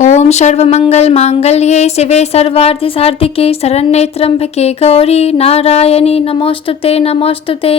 ओम सर्वमंगल मांगल्ये शिवे सर्वार्थ सार्थिके शरण्ये त्र्यंबके गौरी नारायणी नमोस्तुते नमोस्तुते।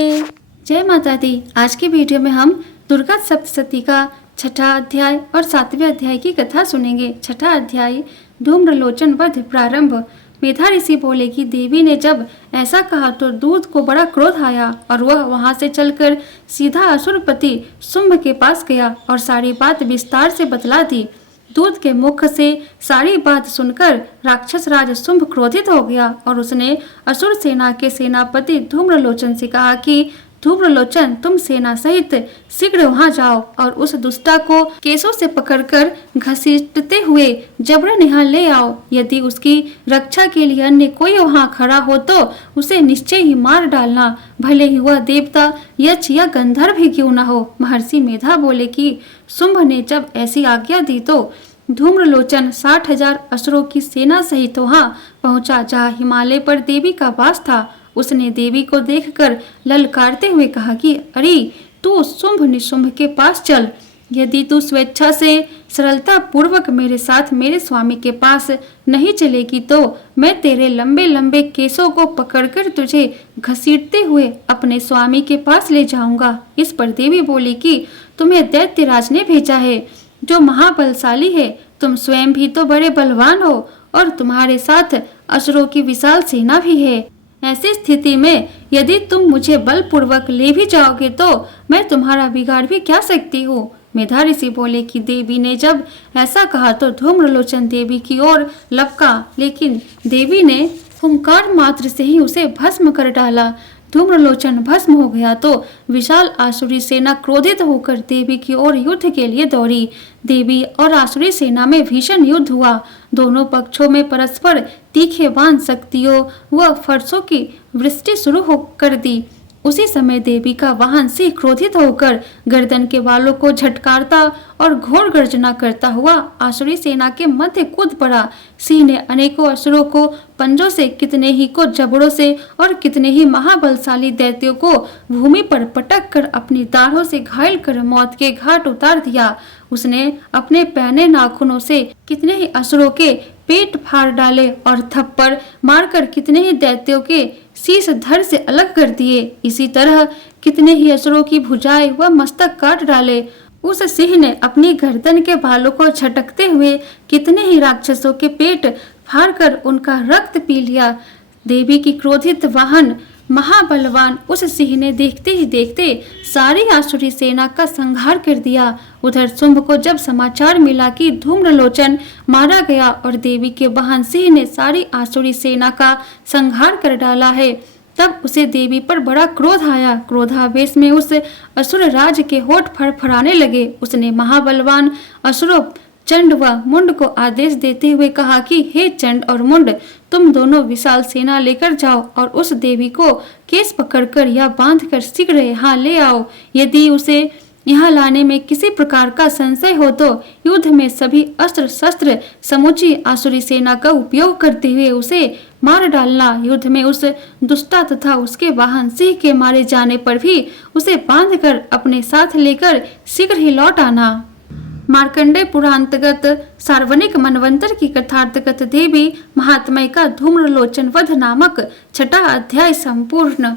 जय माता दी। आज की वीडियो में हम दुर्गा सप्तशती का छठा अध्याय और 7वें अध्याय की कथा सुनेंगे। छठा अध्याय धूम्रलोचन वध प्रारंभ। मेधा ऋषि बोले कि देवी ने जब ऐसा कहा तो दूत को बड़ा क्रोध आया और वह वहां से चलकर सीधा असुरपति शुंभ के पास गया और सारी बात विस्तार से बतला दी। दूत के मुख से सारी बात सुनकर राक्षस राज शुंभ क्रोधित हो गया और उसने असुर सेना के सेनापति धूम्रलोचन से कहा कि धूम्रलोचन, तुम सेना सहित शीघ्र वहां जाओ और उस दुष्टा को केसों से पकड़कर घसीटते हुए जबरन यहाँ ले आओ। यदि उसकी रक्षा के लिए अन्य कोई वहां खड़ा हो तो उसे निश्चय ही मार डालना, भले ही वह देवता, यक्ष या गंधर्व ही क्यों न हो। महर्षि मेधा बोले कि शुंभ ने जब ऐसी आज्ञा दी तो धूम्रलोचन 60,000 असुरों की सेना सहित वहां पहुंचा जहाँ हिमालय पर देवी का वास था। उसने देवी को देखकर ललकारते हुए कहा कि अरे, तू शुंभ निशुंभ के पास चल। यदि तू स्वेच्छा से सरलता पूर्वक मेरे साथ मेरे स्वामी के पास नहीं चलेगी तो मैं तेरे लंबे लंबे केसों को पकड़कर तुझे घसीटते हुए अपने स्वामी के पास ले जाऊंगा। इस पर देवी बोली कि तुम्हें दैत्यराज ने भेजा है जो महाबलशाली है। तुम स्वयं भी तो बड़े बलवान हो और तुम्हारे साथ असुरों की विशाल सेना भी है। ऐसी स्थिति में यदि तुम मुझे बलपूर्वक ले भी जाओगे तो मैं तुम्हारा बिगाड़ भी क्या सकती हूँ। मेधा ऋषि बोले कि देवी ने जब ऐसा कहा तो धूम्रलोचन देवी की ओर लपका, लेकिन देवी ने हुंकार मात्र से ही उसे भस्म कर डाला। धूम्रलोचन भस्म हो गया तो विशाल आसुरी सेना क्रोधित होकर देवी की ओर युद्ध के लिए दौड़ी। देवी और आसुरी सेना में भीषण युद्ध हुआ। दोनों पक्षों में परस्पर तीखे बाण, शक्तियों व फरसों की वृष्टि शुरू हो कर दी। उसी समय देवी का वाहन सिंह क्रोधित होकर गर्दन के बालों को झटकारता और घोर गर्जना करता हुआ आसुरी सेना के मध्य कूद पड़ा। सिंह ने अनेकों असुरों को पंजों से, कितने ही को जबड़ों से और कितने ही महाबलशाली दैत्यों को भूमि पर पटक कर अपनी दाढ़ों से घायल कर मौत के घाट उतार दिया। उसने अपने पैने नाखूनों से कितने ही असुरों के पेट फाड़ डाले और थप्पड़ मारकर कितने ही दैत्यों के शीश धड़ से अलग कर दिए। इसी तरह कितने ही असुरों की भुजाएं व मस्तक काट डाले। उस सिंह ने अपनी गर्दन के बालों को झटकते हुए कितने ही राक्षसों के पेट फाड़कर उनका रक्त पी लिया। देवी की क्रोधित वाहन महाबलवान उस सिंह ने देखते ही देखते सारी आसुरी सेना का संहार कर दिया। उधर शुंभ को जब समाचार मिला कि धूम्रलोचन मारा गया और देवी के वाहन सिंह ने सारी आसुरी सेना का संहार कर डाला है, तब उसे देवी पर बड़ा क्रोध आया। क्रोधावेश में उस असुर राज के होठ फड़फड़ाने लगे। उसने महाबलवान असुरों चंड व मुंड को आदेश देते हुए कहा कि हे चंड और मुंड, तुम दोनों विशाल सेना लेकर जाओ और उस देवी को केस पकड़कर या बांधकर शीघ्र यहाँ ले आओ। यदि उसे यहाँ लाने में किसी प्रकार का संशय हो तो युद्ध में सभी अस्त्र शस्त्र समूची आसुरी सेना का उपयोग करते हुए उसे मार डालना। युद्ध में उस दुष्टा तथा उसके वाहन सिंह के मारे जाने पर भी उसे बांधकर अपने साथ लेकर शीघ्र ही लौट आना। मार्कंडेय पुरांतगत सार्वनिक मनवंतर की कथार्थगत देवी महात्म्य का धूम्रलोचन वध नामक छठा अध्याय संपूर्ण।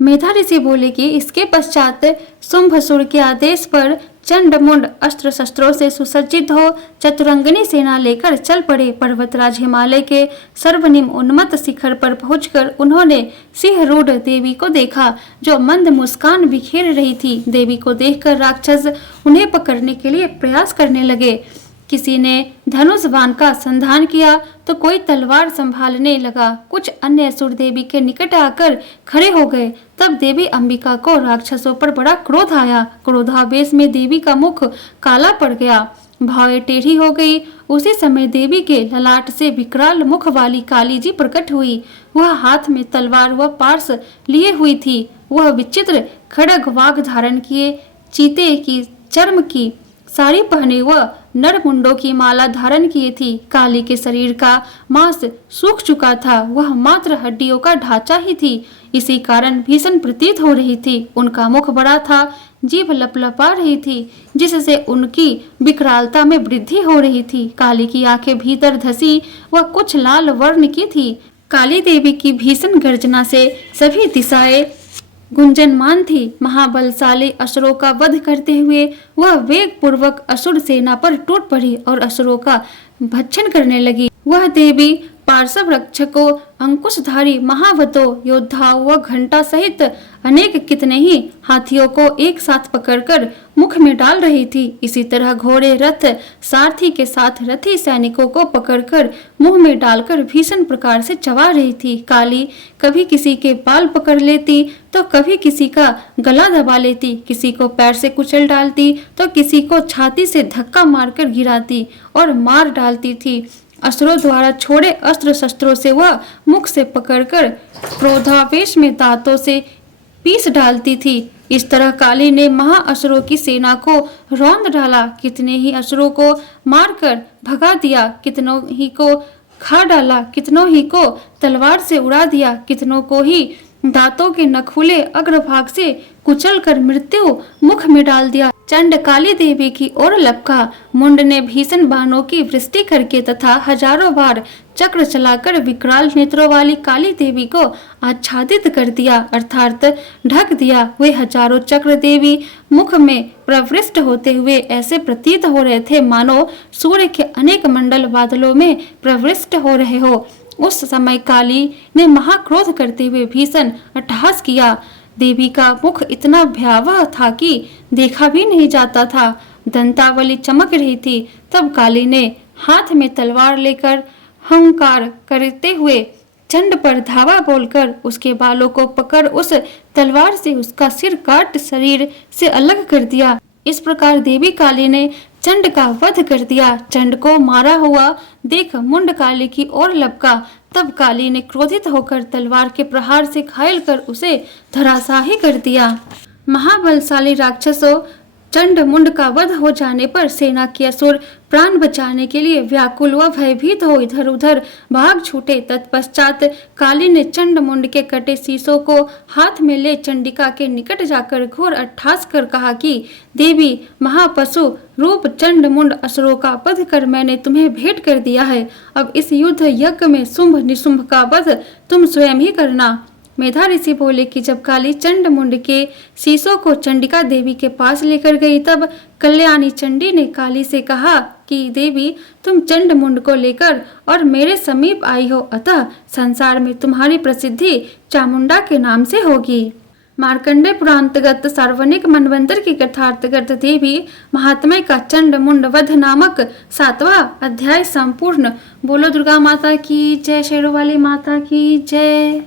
मेधा ऋषि बोले कि इसके पश्चात शुंभसुर के आदेश पर चंड मुंड अस्त्र शस्त्रों से सुसज्जित हो चतुरंगिनी सेना लेकर चल पड़े। पर्वतराज हिमालय के सर्वनिम्न उन्मत्त शिखर पर पहुंचकर उन्होंने सिंहरूढ़ देवी को देखा जो मंद मुस्कान बिखेर रही थी। देवी को देखकर राक्षस उन्हें पकड़ने के लिए प्रयास करने लगे। किसी ने धनुष बाण का संधान किया तो कोई तलवार संभालने लगा। कुछ अन्य असुर देवी के निकट आकर खड़े हो गए। तब देवी अंबिका को राक्षसों पर बड़ा क्रोध आया। क्रोधावेश में देवी का मुख काला पड़ गया, भावें टेढ़ी हो गई। उसी समय देवी के ललाट से विकराल मुख वाली काली जी प्रकट हुई। वह हाथ में तलवार व पार्स लिए हुई थी। वह विचित्र खड़ग वाग धारण किए, चीते की चर्म की साड़ी पहने व नरमुंडों की माला धारण किए थी। काली के शरीर का मांस सूख चुका था, वह मात्र हड्डियों का ढांचा ही थी। इसी कारण भीषण प्रतीत हो रही थी। उनका मुख बड़ा था, जीभ लपलपा रही थी, जिससे उनकी विकरालता में वृद्धि हो रही थी। काली की आंखें भीतर धसी व कुछ लाल वर्ण की थी। काली देवी की भीषण गर्जना से सभी दिशाएं गुंजनमान थी। महाबलशाली असुरों का वध करते हुए वह वेग पूर्वक असुर सेना पर टूट पड़ी और असुरों का भक्षण करने लगी। वह देवी पार्श्व रक्षकों, अंकुशधारी महावतों, योद्धाओं व घंटा सहित अनेक कितने ही हाथियों को एक साथ पकड़कर मुख में डाल रही थी। इसी तरह घोड़े, रथ, सारथी के साथ रथी सैनिकों को पकड़कर मुंह में डालकर भीषण प्रकार से चबा रही थी। काली कभी किसी के बाल पकड़ लेती तो कभी किसी का गला दबा लेती, किसी को पैर से कुचल डालती तो किसी को छाती से धक्का मारकर गिराती और मार डालती थी। असुरों द्वारा छोड़े अस्त्र शस्त्रों से वह मुख से पकड़कर क्रोधावेश में दांतों से पीस डालती थी। इस तरह काली ने महाअसुरों की सेना को रौंद डाला। कितने ही असुरों को मारकर भगा दिया, कितनों ही को खा डाला, कितनों ही को तलवार से उड़ा दिया, कितनों को ही दांतों के नखुले अग्रभाग से कुचल कर मृत्यु मुख में डाल दिया। चंड काली देवी की ओर लपका। मुंड ने भीषण बाणों की वृष्टि करके तथा हजारों बार चक्र चलाकर विकराल नेत्रों वाली काली देवी को आच्छादित कर दिया, अर्थात ढक दिया। वे हजारों चक्र देवी मुख में प्रविष्ट होते हुए ऐसे प्रतीत हो रहे थे मानो सूर्य के अनेक मंडल बादलों में प्रविष्ट हो रहे हो। उस समय काली ने महाक्रोध करते हुए भीषण अट्टहास किया। देवी का मुख इतना भयावह था कि देखा भी नहीं जाता था। दंतावली चमक रही थी। तब काली ने हाथ में तलवार लेकर हंकार करते हुए चंड पर धावा बोलकर उसके बालों को पकड़ उस तलवार से उसका सिर काट शरीर से अलग कर दिया। इस प्रकार देवी काली ने चंड का वध कर दिया। चंड को मारा हुआ देख मुंड काली की ओर लपका। तब काली ने क्रोधित होकर तलवार के प्रहार से घायल कर उसे धराशाही कर दिया। महाबलशाली राक्षसों चंड मुंड का वध हो जाने पर सेना के असुर प्राण बचाने के लिए व्याकुल व भयभीत हो इधर उधर भाग छूटे। तत्पश्चात काली ने चंड मुंड के कटे शीशों को हाथ में ले चंडिका के निकट जाकर घोर अट्टहास कर कहा कि देवी, महापशु रूप चंड मुंड असुरों का वध कर मैंने तुम्हें भेंट कर दिया है। अब इस युद्ध यज्ञ में शुंभ निशुंभ का वध तुम स्वयं ही करना। मेधा ऋषि बोले कि जब काली चंड मुंड के शीशों को चंडिका देवी के पास लेकर गई तब कल्याणी चंडी ने काली से कहा कि देवी, तुम चंड मुंड को लेकर और मेरे समीप आई हो, अतः संसार में तुम्हारी प्रसिद्धि चामुंडा के नाम से होगी। मार्कंडेय पुराणगत सार्वजनिक मनवंतर की कथार्थगत देवी महात्म्य का चंड मुंड वध नामक 7वां अध्याय संपूर्ण। बोलो दुर्गा माता की जय, शेरों वाली माता की जय।